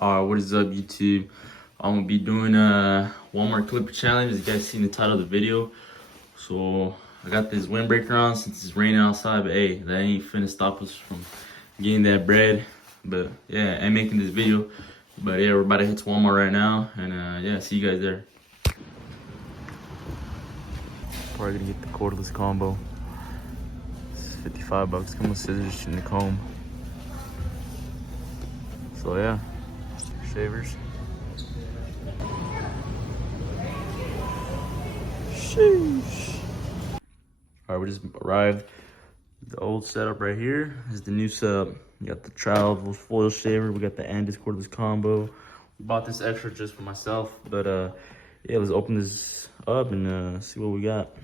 What is up, YouTube? I'm gonna be doing a Walmart Clipper challenge. As you guys seen the title of the video. So I got this windbreaker on since it's raining outside, but hey, that ain't finna stop us from getting that bread. But yeah, I'm making this video. But yeah, we're about to head to Walmart right now, and yeah, see you guys there. Probably gonna get the cordless combo. It's $55. Come with scissors and the comb. So yeah, shavers. Sheesh. All right, we just arrived. The old setup right here is the new setup. You got the travel foil shaver. We got the Andis cordless combo. We bought this extra just for myself, but yeah, let's open this up and see what we got.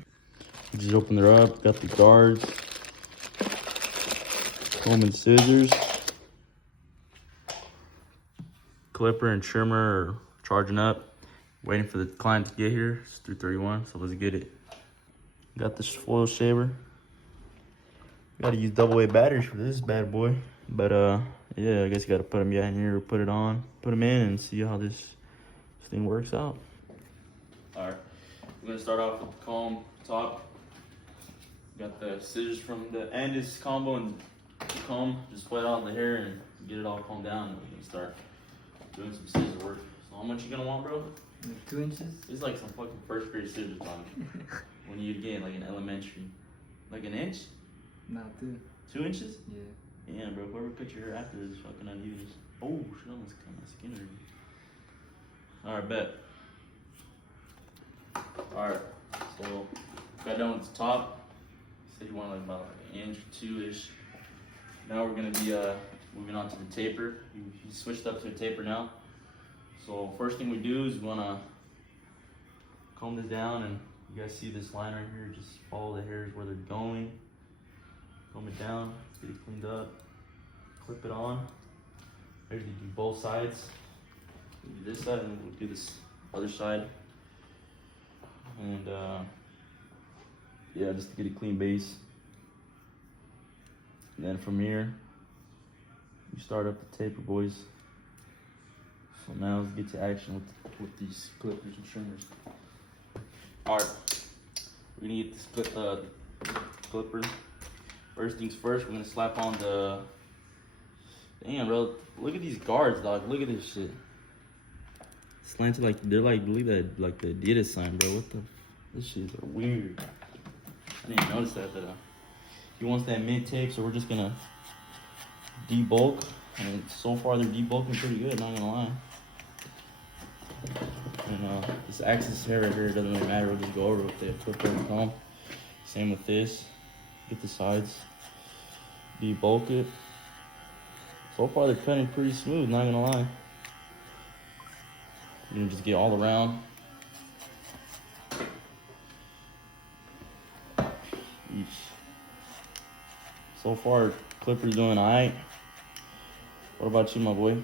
We just opened her up. Got the guards, comb and scissors, clipper and trimmer are charging up. Waiting for the client to get here. It's 3:31, so let's get it. Got this foil shaver. Gotta use double A batteries for this bad boy. But yeah, I guess you gotta put them in here, put it on, put them in, and see how this thing works out. All right, we're gonna start off with the comb top. Got the scissors from the Andis combo and the comb. Just split out the hair and get it all combed down. And we're gonna start doing some scissor work. So how much you gonna want, bro? 2 inches? It's like some fucking first grade scissors, dog. When you get like an elementary, like an inch. Not 2. 2 inches? Yeah. Yeah, bro. Whoever cut your hair after is fucking uneven. Oh, shit, almost cut my skin already. Alright, bet. Alright, so got done with the top. Said you want like about like an inch or 2-ish. Now we're gonna be moving on to the taper. You switched up to a taper now. So first thing we do is we wanna comb this down, and you guys see this line right here. Just follow the hairs where they're going. Comb it down, get it cleaned up, clip it on. I usually do both sides. We'll do this side and then we'll do this other side. And yeah, just to get a clean base. And then from here, you start up the taper, boys. So now let's get to action with these clippers and trimmers. All right, we're gonna get this clippers. First things first, we're gonna slap on the. Damn, bro, look at these guards, dog. Look at this shit. Slanted like they're like, believe that like the Adidas sign, bro. What the? This shit is weird. I didn't even notice that. He wants that mid tape, so we're just gonna debulk. And so far they're debulking pretty good. Not gonna lie. And this axis hair right here doesn't really matter. We'll just go over with the clipper and comb. Same with this. Get the sides, debulk it. So far they're cutting pretty smooth, not gonna lie. You're gonna just get all around. Each. So far, clipper's doing alright. What about you, my boy?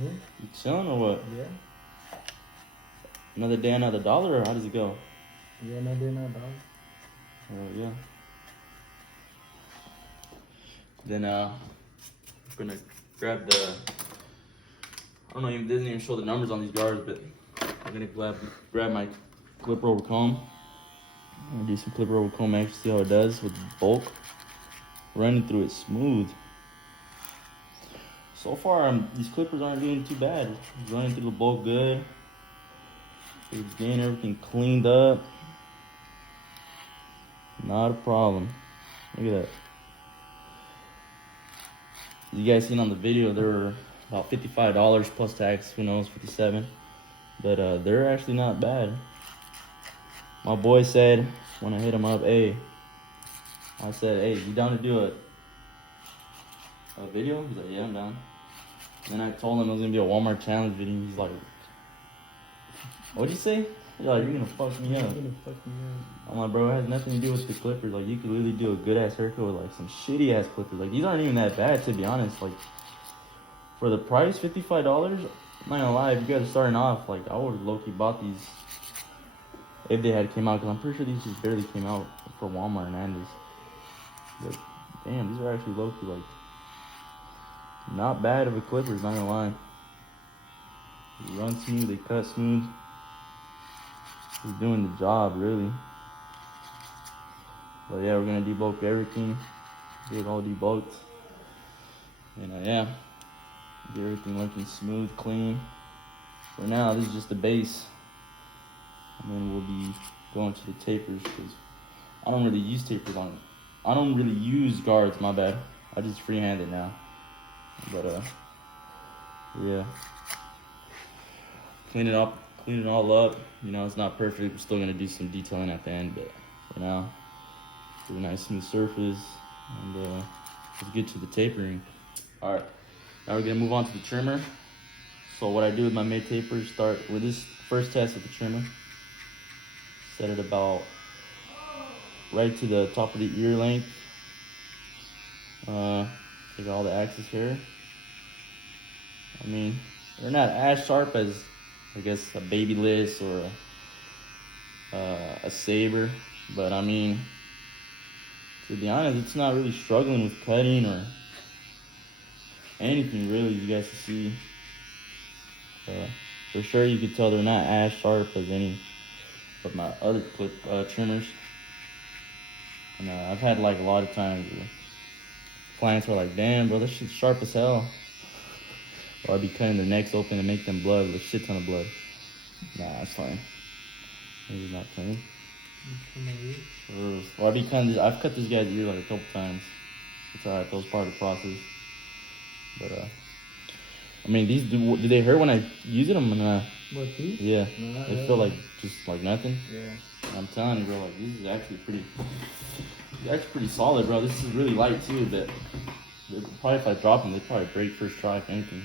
Yeah. You chilling or what? Yeah. Another day, another dollar, or how does it go? Yeah, another day, another dollar. Oh yeah. Then we're gonna grab the. I don't know, it doesn't even show the numbers on these guards, but I'm gonna grab my clipper over comb. I'm gonna do some clipper over comb action, see how it does with the bulk. Running through it smooth. So far, these clippers aren't doing too bad. Running through the bulk good. It's getting everything cleaned up. Not a problem. Look at that. You guys seen on the video, they were about $55 plus tax, who knows, 57. But they're actually not bad. My boy said when I hit him up, hey, I said, hey, you down to do a video? He's like, yeah, I'm down. And then I told him it was gonna be a Walmart challenge video. He's like, what'd you say? He's like, you're gonna fuck me up. You're gonna fuck me up. I'm like, bro, it has nothing to do with the clippers. Like, you could literally do a good ass haircut with like some shitty ass clippers. Like, these aren't even that bad, to be honest. Like, for the price, $55, I'm not gonna lie, if you guys are starting off, like, I would've low-key bought these if they had came out, because I'm pretty sure these just barely came out for Walmart and Andis. But damn, these are actually low-key, like, not bad of a clippers, not gonna lie. They run smooth, they cut smooth. He's doing the job, really. But yeah, we're gonna debulk everything. Get it all debunked. And yeah, get everything looking smooth, clean. For now, this is just the base. And then we'll be going to the tapers because I don't really use tapers on it. I don't really use guards, my bad. I just freehand it now. But yeah. Clean it up, clean it all up. You know, it's not perfect. We're still gonna do some detailing at the end, but for now, do a nice smooth surface. And let's get to the tapering. All right, now we're gonna move on to the trimmer. So what I do with my May taper is start with this first test with the trimmer. Set it about right to the top of the ear length. Take all the axis hair. I mean, they're not as sharp as, I guess, a Babyliss or a Saber, but I mean, to be honest, it's not really struggling with cutting or anything really. You guys can see, for sure you could tell they're not as sharp as any of my other clip trimmers. And I've had like a lot of times where clients are like, damn bro, this shit's sharp as hell. Or I'd be cutting their necks open and make them blood with a shit ton of blood. Nah, it's fine. Maybe not clean. Or I'd be cutting this, I've cut this guy's ear like a couple times. It's alright, that was part of the process. But I mean, these do they hurt when I use them? What, these? Yeah, No, they feel like just like nothing. Yeah. I'm telling you, bro, like this is actually pretty solid, bro. This is really light too, but probably if I drop them, they probably break first try if anything.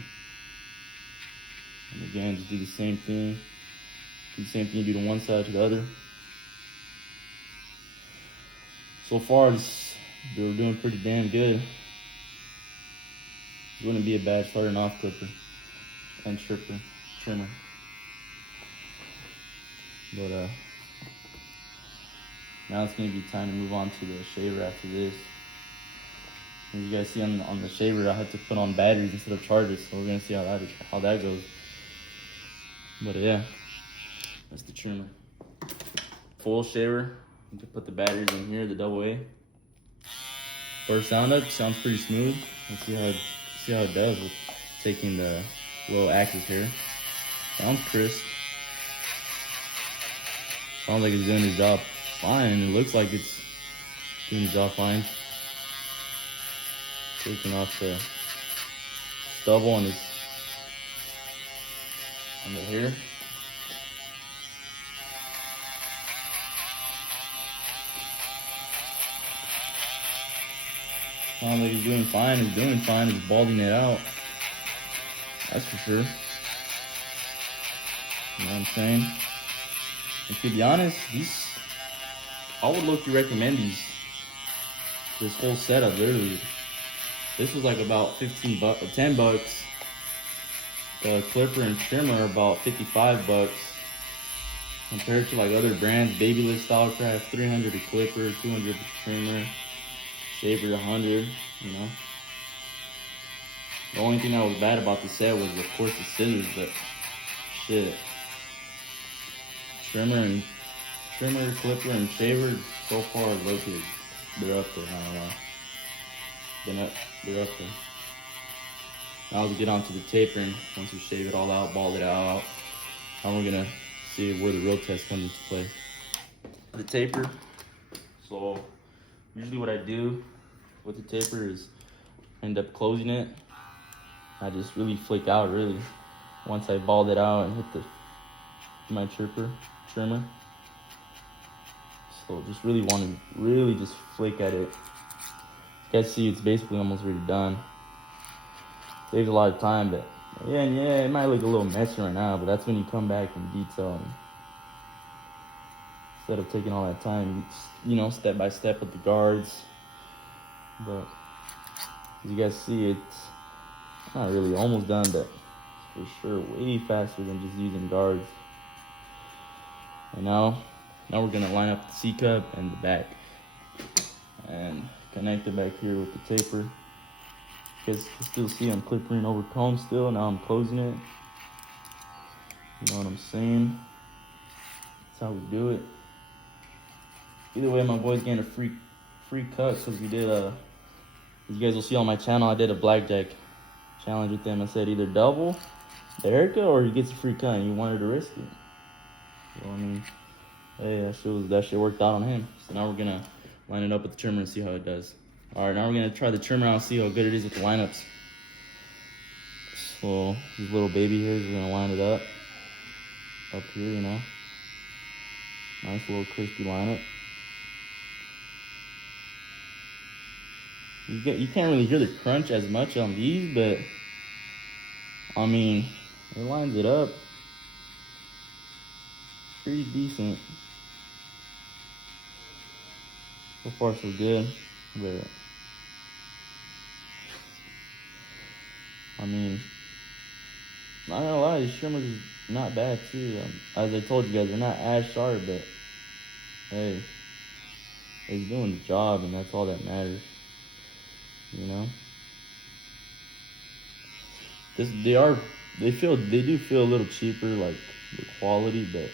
And again, just do the same thing. Do the same thing you do to one side to the other. So far, they're doing pretty damn good. It wouldn't be a bad starting off clipper and trimmer. But now it's gonna be time to move on to the shaver after this. As you guys see on the shaver, I had to put on batteries instead of chargers, so we're gonna see how that goes. But yeah, that's the trimmer. Full shaver. You can put the batteries in here, the double A. First sound up sounds pretty smooth. Let's see how it does with taking the little axis here. Sounds crisp. Sounds like it's doing its job fine. It looks like it's doing its job fine. Taking off the stubble on the hair. Sounds like it's doing fine. It's balding it out. That's for sure. You know what I'm saying? And to be honest, I would look to recommend this whole setup, literally. This was like about 10 bucks. The clipper and trimmer are about 55 bucks. Compared to like other brands, Babyliss, Stylecraft, 300 a clipper, 200 a trimmer, Saber 100, you know. The only thing that was bad about the set was of course the scissors, but shit. Trimmer, clipper, and shaver, so far, located, they're up there, I don't know. They're up there. Now we'll get on to the tapering. Once we shave it all out, ball it out, now we're gonna see where the real test comes into play. The taper. So usually what I do with the taper is end up closing it. I just really flick out really. Once I balled it out and hit my trimmer. So just really want to just flick at it. You guys see it's basically almost already done. Saves a lot of time, but yeah, it might look a little messy right now, but that's when you come back and detail and instead of taking all that time, you know, step by step with the guards. But as you guys see, it's not really almost done, but for sure way faster than just using guards. And now we're gonna line up the C-cup and the back and connect it back here with the taper. You guys can still see I'm clippering over comb still. Now I'm closing it. You know what I'm saying? That's how we do it. Either way, my boy's getting a free cut because we did as you guys will see on my channel, I did a blackjack challenge with him. I said either double the haircut or he gets a free cut, and he wanted to risk it. So I mean, hey, that shit worked out on him. So now we're gonna line it up with the trimmer and see how it does. All right, now we're gonna try the trimmer out and see how good it is with the lineups. So these little baby hairs, we're gonna line it up here, you know. Nice little crispy lineup. You can't really hear the crunch as much on these, but I mean, it lines it up pretty decent. So far so good, but I mean, not gonna lie, these trimmers is not bad too. As I told you guys, they're not as sharp, but hey, it's doing the job, and that's all that matters. You know, they do feel a little cheaper, like the quality, but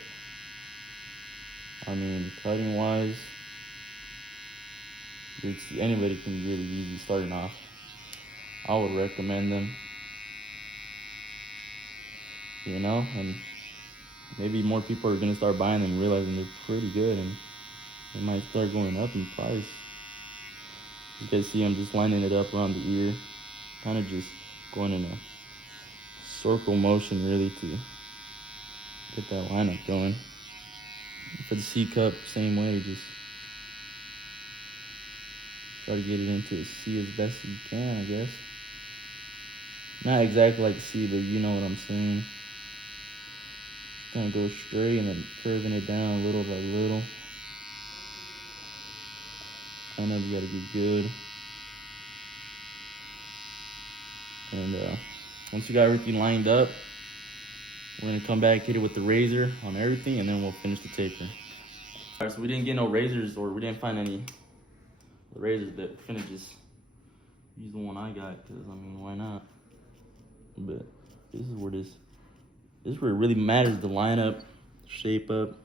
I mean, cutting wise, anybody can really easy starting off. I would recommend them, you know, and maybe more people are gonna start buying them, realizing they're pretty good, and they might start going up in price. You guys see I'm just lining it up around the ear, kind of just going in a circle motion really to get that lineup going. For the C cup, same way, just try to get it into a C as best as you can, I guess. Not exactly like a C, but you know what I'm saying. Kind of go straight and then curving it down little by little. I know you gotta get good. And once you got everything lined up, we're gonna come back, hit it with the razor on everything, and then we'll finish the taper. Alright, so we didn't get no razors, or we didn't find any razors, but we're gonna just use the one I got, because I mean, why not? But this is where it really matters, the lineup, shape up,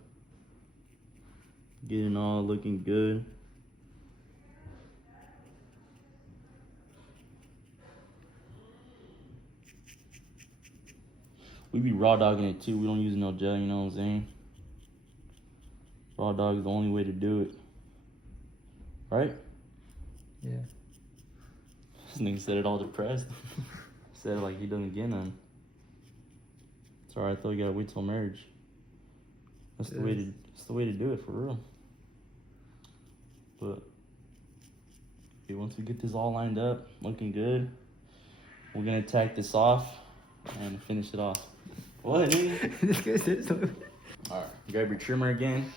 getting all looking good. We be raw dogging it too. We don't use no gel, you know what I'm saying? Raw dog is the only way to do it. Right? Yeah. This nigga said it all depressed. Said it like he doesn't get none. It's alright though, you gotta wait till marriage. That's the way to do it for real. But okay, once we get this all lined up, looking good, we're gonna tack this off and finish it off. What, nigga? This guy said something. Alright, grab your trimmer again.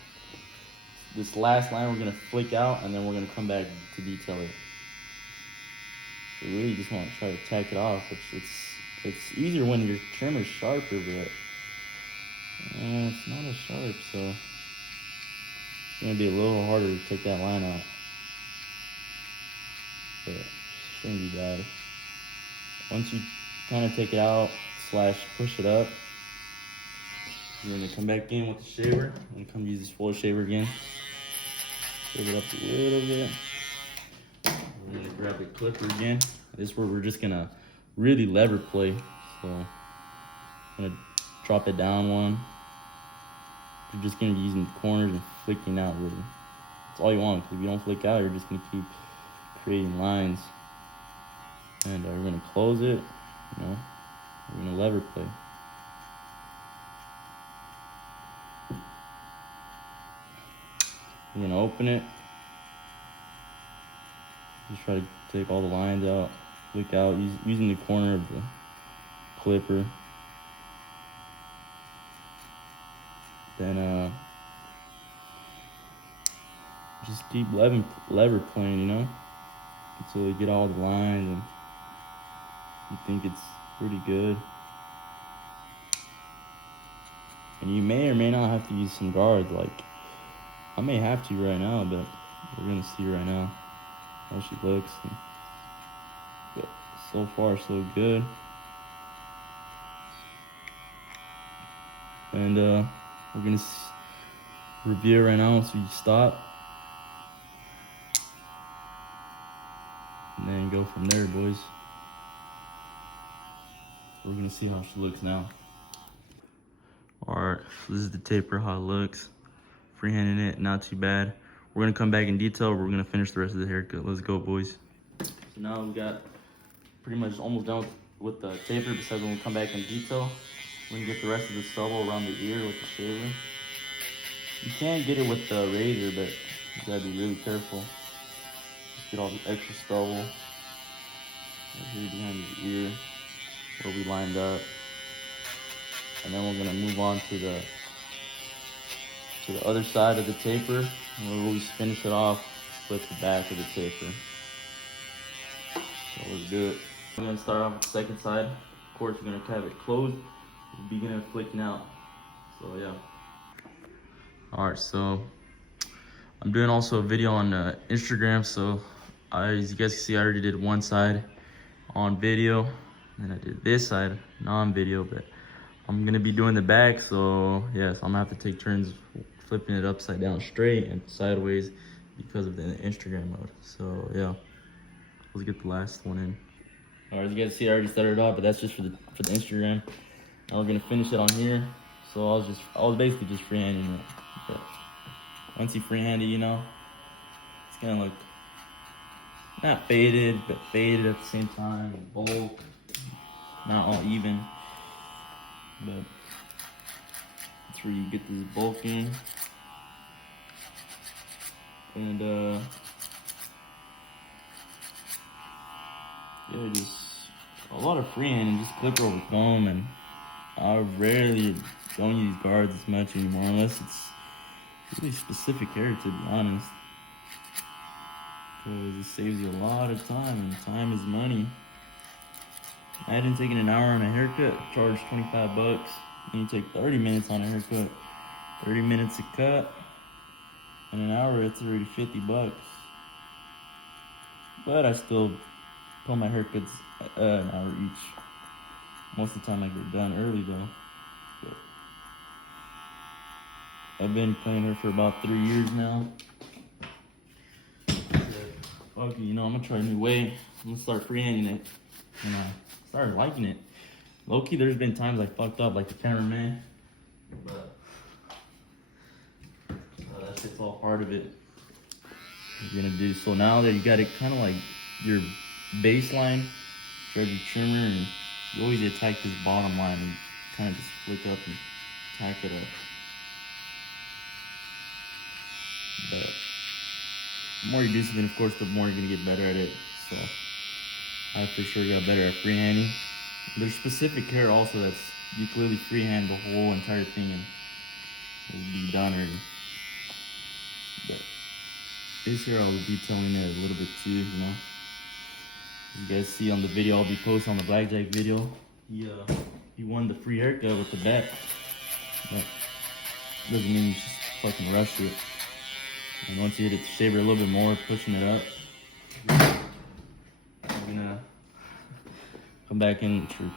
This last line we're gonna flick out, and then we're gonna come back to detail it. So we really just want to try to tack it off. It's easier when your trimmer's sharper, but it's not as sharp, so it's gonna be a little harder to take that line out. But it shouldn't be bad. Once you kind of take it out / push it up, you're gonna come back in with the shaver. I'm gonna come use this full shaver again. Shave it up a little bit. We're gonna grab the clipper again. This is where we're just gonna really lever play. So I'm gonna drop it down one. You're just gonna be using the corners and flicking out really. That's all you want, because if you don't flick out, you're just gonna keep creating lines. And we're gonna close it, you know, we're gonna lever play. We're gonna open it. Just try to take all the lines out, flick out, using the corner of the clipper. Then just keep lever playing, you know, until you get all the lines and you think it's pretty good. And you may or may not have to use some guards. Like, I may have to right now, but we're gonna see right now how she looks. But so far, so good. And we're gonna review it right now so you stop. And then go from there, boys. We're gonna see how she looks now. Alright, this is the taper, how it looks. Freehanding it, not too bad. We're gonna come back in detail. We're gonna finish the rest of the haircut. Let's go, boys. So now we got pretty much almost done with the taper, besides when we come back in detail. We're gonna get the rest of the stubble around the ear with the shaver. You can get it with the razor, but you gotta be really careful. Just get all the extra stubble right here behind his ear where we lined up. And then we're gonna move on to the other side of the taper, and we'll always finish it off with the back of the taper. So let's do it. We're gonna start off with the second side. Of course, we're gonna have it closed, beginning of flicking out. So yeah. All right, so I'm doing also a video on Instagram. So as you guys can see, I already did one side on video, and I did this side non-video, but I'm gonna be doing the back. So yes, I'm gonna have to take turns flipping it upside down straight and sideways because of the Instagram mode. So yeah, let's get the last one in. All right, as you guys see, I already started off, but that's just for the Instagram. Now we're gonna finish it on here. So I was basically just freehanding it. But once you freehand it, you know, it's gonna look not faded, but faded at the same time. Bulk, not all even, but that's where you get this bulk in. And yeah, just a lot of freehanding, just clipper over comb, and I rarely don't use guards as much anymore unless it's really specific hair, to be honest, because it saves you a lot of time, and time is money. Imagine taking an hour on a haircut, charge 25 bucks, and you take 30 minutes on a haircut, 30 minutes a cut. In an hour, it's already 50 bucks. But I still pull my haircuts an hour each. Most of the time I get done early though. But I've been playing her for about 3 years now. Okay, you know, I'm gonna try a new way. I'm gonna start freehanding it. And I started liking it. Low-key, there's been times I fucked up like the cameraman. But that's just all part of it. You're gonna do so now that you got it kind of like your baseline, grab your trimmer, and you always attack this bottom line and kind of just flick up and tack it up. But the more you do something, of course, the more you're gonna get better at it. So I for sure got better at freehanding. There's specific hair also that's you clearly freehand the whole entire thing and it'll be done already. But this here I'll be detailing it a little bit too, you know. As you guys see on the video I'll be posting on the Blackjack video, he won the free haircut with the bet. But doesn't mean you just fucking rush it. And once you hit the shaver a little bit more, pushing it up, you're gonna come back in with your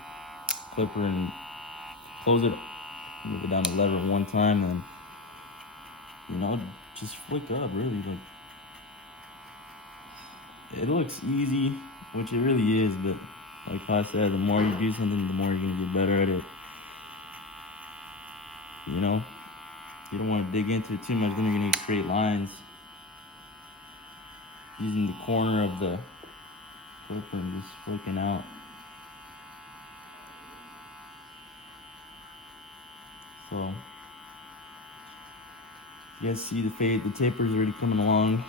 clipper and close it, move it down the lever one time, and you know, just flick up, really. Like, it looks easy, which it really is, but like I said, the more you do something, the more you're gonna get better at it. You know, you don't want to dig into it too much, then you're gonna create lines. Using the corner of the clipper and just flicking out. So you guys see the taper's already coming along.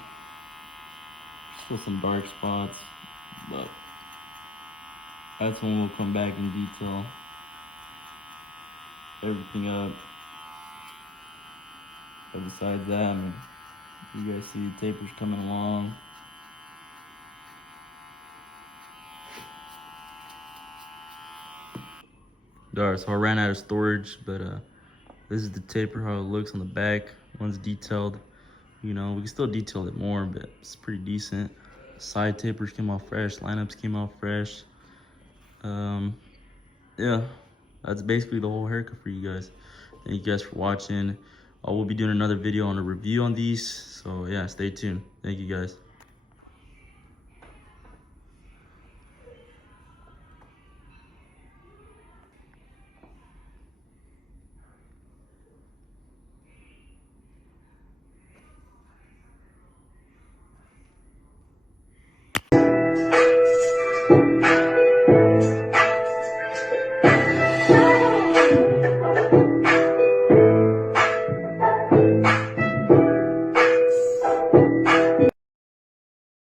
Still some dark spots, but that's when we'll come back in detail. Everything up. But besides that, I mean, you guys see the taper's coming along. Alright, so I ran out of storage, but this is the taper, how it looks on the back. One's detailed. You know, we can still detail it more, but it's pretty decent. Side tapers came off fresh, lineups came off fresh. Yeah, that's basically the whole haircut for you guys. Thank you guys for watching. We'll be doing another video on a review on these. So yeah, stay tuned. Thank you guys.